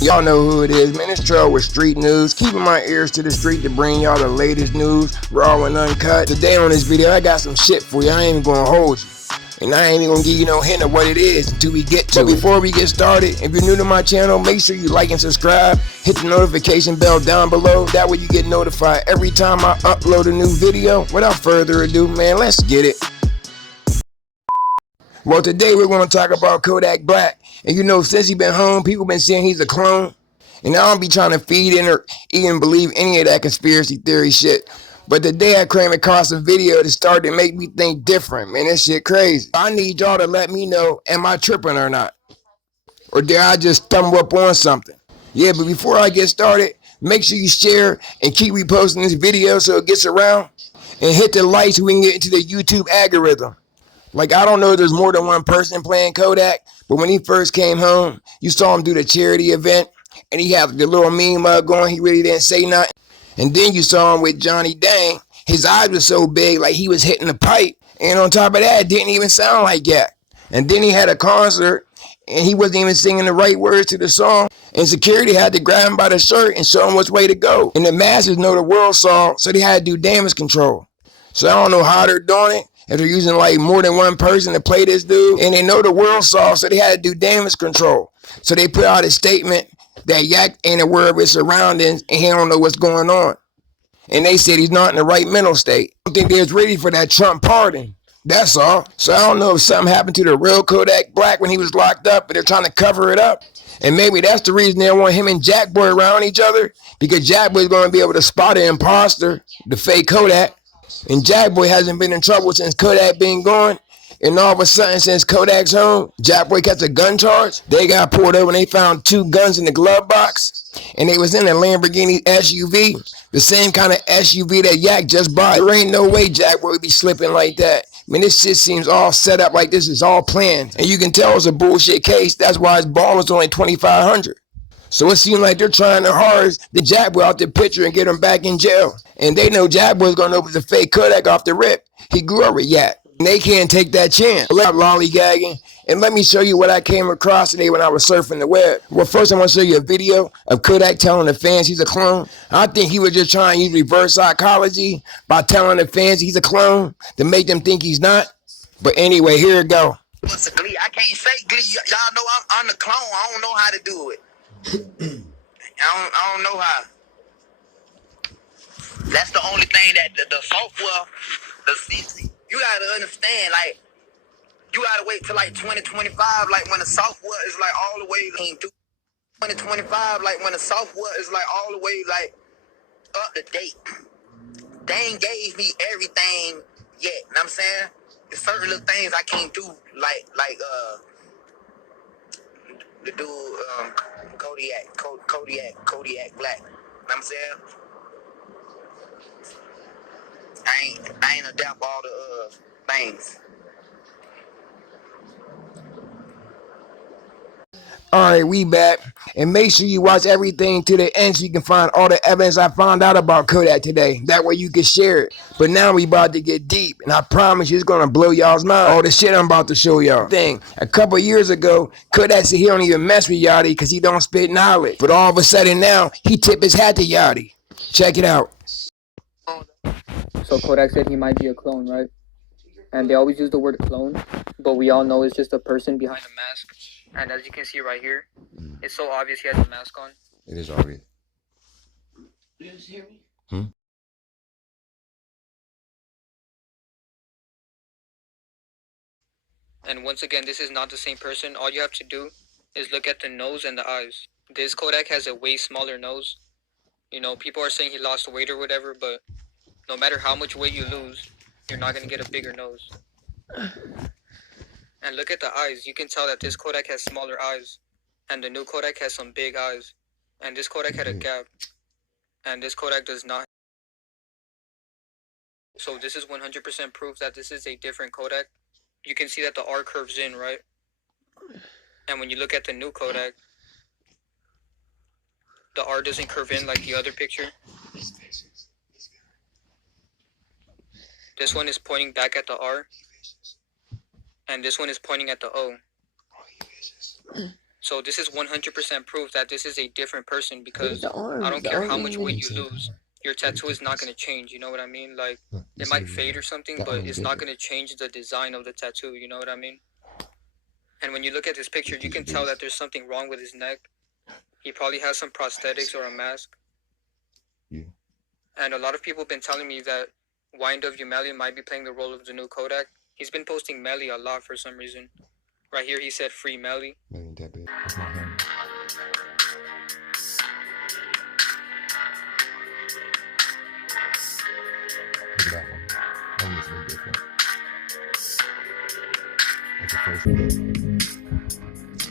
Y'all know who it is, man. It's Trail with Street News. Keeping my ears to the street to bring y'all the latest news, raw and uncut. Today on this video, I got some shit for you. I ain't even gonna hold you. And I ain't even gonna give you no hint of what it is until we get to it. But before we get started, if you're new to my channel, make sure you like and subscribe. Hit the notification bell down below. That way you get notified every time I upload a new video. Without further ado, man, let's get it. Well, today we're going to talk about Kodak Black. And you know, since he's been home, people been saying he's a clone. And I don't be trying to feed in or even believe any of that conspiracy theory shit. But today I came across a video that started to make me think different. Man, this shit crazy. I need y'all to let me know, am I tripping or not? Or did I just stumble up on something? Yeah, but before I get started, make sure you share and keep reposting this video so it gets around. And hit the like so we can get into the YouTube algorithm. Like, I don't know if there's more than one person playing Kodak, but when he first came home, you saw him do the charity event, and he had the little meme going. He really didn't say nothing. And then you saw him with Johnny Dang. His eyes were so big, like he was hitting a pipe. And on top of that, it didn't even sound like that. And then he had a concert, and he wasn't even singing the right words to the song. And security had to grab him by the shirt and show him which way to go. And the masses know the world song, so they had to do damage control. So I don't know how they're doing it. If they're using like more than one person to play this dude, and they know the world saw, so they had to do damage control. So they put out a statement that Yak ain't aware of his surroundings and he don't know what's going on. And they said he's not in the right mental state. I don't think they was ready for that Trump pardon. That's all. So I don't know if something happened to the real Kodak Black when he was locked up, but they're trying to cover it up. And maybe that's the reason they want him and Jack Boy around each other, because Jack Boy's going to be able to spot an imposter, the fake Kodak. And Jack Boy hasn't been in trouble since Kodak been gone. And all of a sudden, since Kodak's home, Jack Boy gets a gun charge. They got pulled over and they found 2 guns in the glove box. And they was in a Lamborghini SUV, the same kind of SUV that Yak just bought. There ain't no way Jack Boy would be slipping like that. I mean, this shit seems all set up like this is all planned. And you can tell it's a bullshit case. That's why his bond was only $2,500. So it seems like they're trying their hardest to Jack Boy out the picture and get him back in jail. And they know Jack Boy's gonna know it's a fake Kodak off the rip. He grew up with Yak. And they can't take that chance. Let lollygagging. And let me show you what I came across today when I was surfing the web. Well, first I want to show you a video of Kodak telling the fans he's a clone. I think he was just trying to use reverse psychology by telling the fans he's a clone to make them think he's not. But anyway, here it go. What's a Glee? I can't say Glee. Y'all know I'm the clone. I don't know how to do it. I don't know how. That's the only thing that the software, you gotta understand, like, you gotta wait till like 2025, like when the software is like all the way through 2025, like when the software is like all the way like up to date. They ain't gave me everything yet, you know what I'm saying? There's certain little things I can't do, like the dude Kodak Black. You know what I'm saying? I ain't adapt all the things. Alright, we back. And make sure you watch everything to the end so you can find all the evidence I found out about Kodak today. That way you can share it. But now we about to get deep. And I promise you it's going to blow y'all's mind. All the shit I'm about to show y'all. A couple years ago, Kodak said he don't even mess with Yachty because he don't spit knowledge. But all of a sudden now, he tip his hat to Yachty. Check it out. So Kodak said he might be a clone, right? And they always use the word clone, but we all know it's just a person behind a mask. And as you can see right here, it's so obvious he has a mask on. It is obvious. You guys hear me? And once again, this is not the same person. All you have to do is look at the nose and the eyes. This Kodak has a way smaller nose. You know, people are saying he lost weight or whatever, but no matter how much weight you lose, you're not going to get a bigger nose. And look at the eyes. You can tell that this Kodak has smaller eyes. And the new Kodak has some big eyes. And this Kodak had a gap. And this Kodak does not. So this is 100% proof that this is a different Kodak. You can see that the R curves in, right? And when you look at the new Kodak, the R doesn't curve in like the other picture. This one is pointing back at the R. And this one is pointing at the O. So this is 100% proof that this is a different person, because the arms, I don't the care arms how ain't much even- weight you lose, your tattoo is not going to change, you know what I mean? Like, Look, you it see might the- fade or something, the but arms it's not bigger. going to change the design of the tattoo, you know what I mean? And when you look at this picture, you These can are tell these. that there's something wrong with his neck. He probably has some prosthetics or a mask. Yeah. And a lot of people have been telling me that Wind of Melly might be playing the role of the new Kodak. He's been posting Melly a lot for some reason. Right here, he said free Melly. That ain't that big. That's not him. Look at that one. That one looks a little different. That's the first one. It's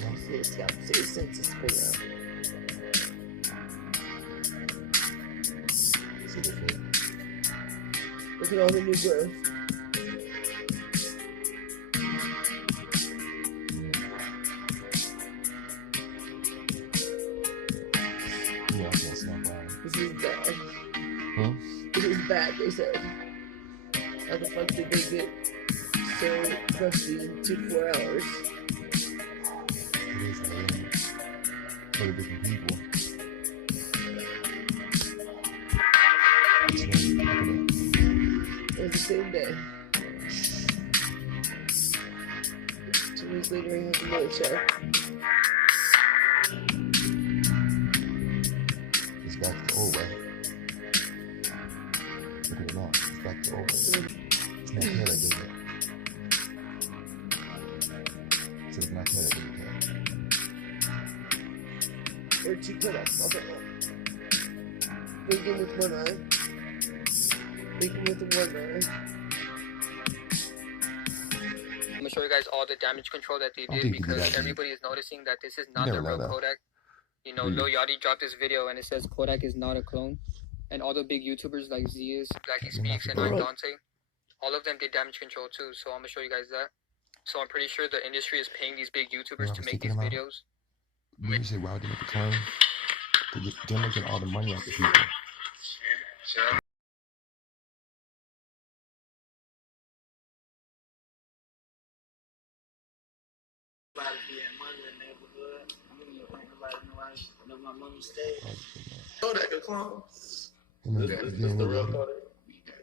got, It's got six senses for now. see the fit. Look at all the new growth. Yeah, I can't snap by. This is bad. Huh? This is bad, they said. How the fuck did they get so crusty in 2 to 4 hours? It is man. For the different people. It's right. Look at that. It was the same day. 2 weeks later, he has another check. It's back to the old way. Look at it now. It's back to the old way. It's not hair that did that. So it's not hair that did that. Or 2 Kodaks, I'll bet that. Blinking with one eye. Blinking with the one eye. I'm gonna show you guys all the damage control that they I don't did, think you can do because that, everybody is noticing that this is not never the know real that. Kodak. You know, Really? Lil Yachty dropped this video and it says Kodak is not a clone. And all the big YouTubers like Zias, Blackie Speaks, and Bro. Dante, all of them did damage control too. So I'm gonna show you guys that. So I'm pretty sure the industry is paying these big YouTubers Yeah, I to was make thinking these about- videos. You say, why would they make a claim? They're making all the money off the people. Nobody getting money in the neighborhood. I don't even think nobody know my money stayed. Kodak a clone. I mean, It's again, the real nobody- Kodak.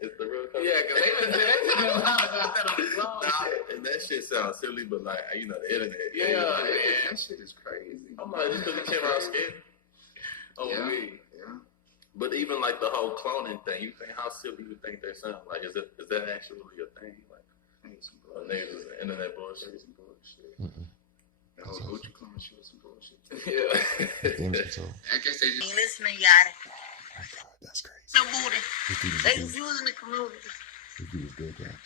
It's the real Kodak. Yeah, because they been saying a lot about that on the clone. Nah, and that shit sounds silly, but like, you know, the internet. Yeah, man. That shit is crazy. I'm like, just because he came out scared. Oh, Yeah. me. Yeah. But even like the whole cloning thing, you think how silly you think that sounds? Like, is that actually a thing? Like, or niggas is internet bullshit. Some bullshit. Mm-mm. The whole Gucci clone shit was some bullshit. Yeah. Damage control. I guess they just. Listening, Yachty. Oh my god, that's crazy. No booty. This dude is They good. confusing the community. This dude is good, guys.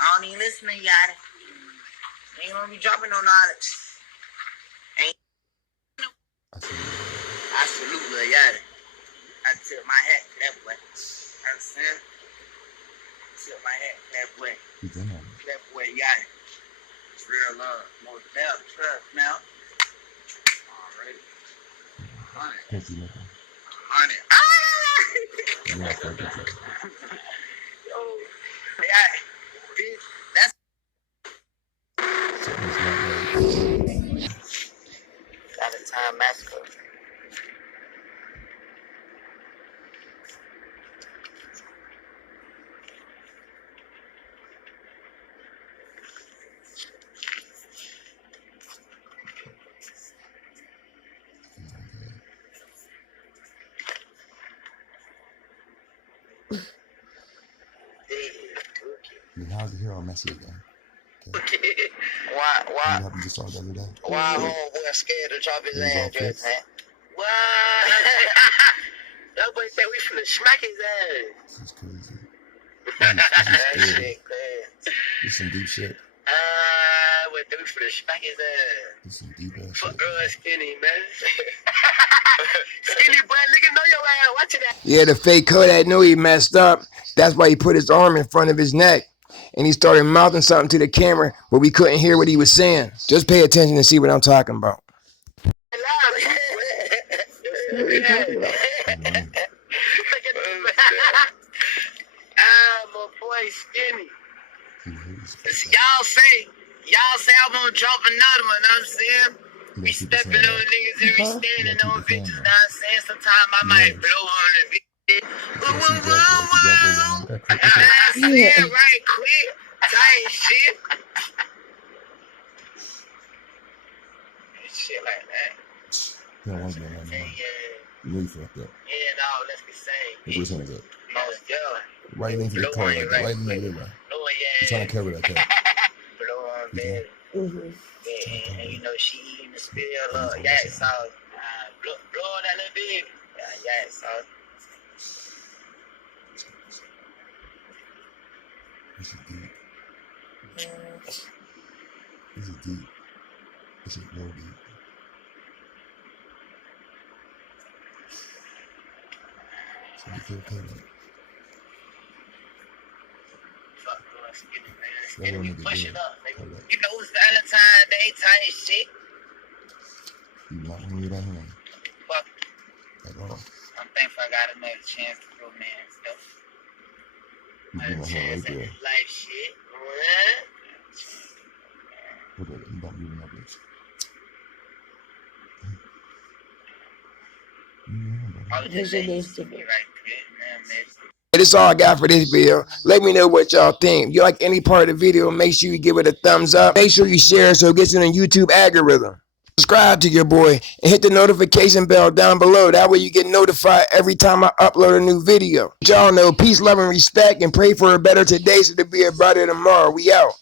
I don't even listen to Yachty. Ain't gonna be dropping no knowledge. I see it. I salute Lil Yachty. I tip my hat to that boy. Understand? Tip my hat to that boy. He's in on it. That boy Yachty. It's real love. More love, trust now. Alright. 100. Can't see nothing. 100. Yeah, it's like it's like- Yo, Yachty. That's something's not right. out of time massacre. And how's the hair all messy again? Okay. Why What happened just all the other day? Why homeboy scared to drop his It was all address, fixed. man? What? That boy said we finna smack his ass. This is crazy. That This is shit crazy. This is some deep shit. What we finna smack his ass? This is some deep ass Fuck shit. girl skinny, man. Skinny boy, nigga know your ass. Watch it out. Yeah, the fake Kodak knew he messed up. That's why he put his arm in front of his neck. And he started mouthing something to the camera, but we couldn't hear what he was saying. Just pay attention and see what I'm talking about. What are you talking about? Ah, my boy. boy skinny. Y'all say I'm gonna drop another one, know what I'm saying? We stepping on niggas and we standing on bitches, know what I'm saying? Sometimes I might blow on the bitch. I'm saying right quick, tight shit. Shit like that. You don't want to be on that, man. You really fucked up. Yeah, no, let's be saying. Look what's hands up. Most girl. Right into the car like that. Right in there, right? You're trying to cover that cat. Blow on bed. And you know, she eating the spill of yak sauce. Blow on that little bit. Yak sauce. This is deep. This is deep. This is real deep. So you feel okay, man? Fuck, boy, skinny, man. That Skinny, one we nigga pushing good. up, nigga. Kodak. You know, it's Valentine's Day type shit. You not gonna leave that home Fuck, at all. I'm thankful I got another chance to romance stuff. You Another doing her chance right at there. life shit. Look at it. You don't even know this. I was just saying, you see me right quick, man, man. That's all I got for this video. Let me know what y'all think. If you like any part of the video, make sure you give it a thumbs up. Make sure you share it so it gets in the YouTube algorithm. Subscribe to your boy and hit the notification bell down below. That way you get notified every time I upload a new video. Y'all know peace, love, and respect, and pray for a better today so to be a brighter tomorrow. We out.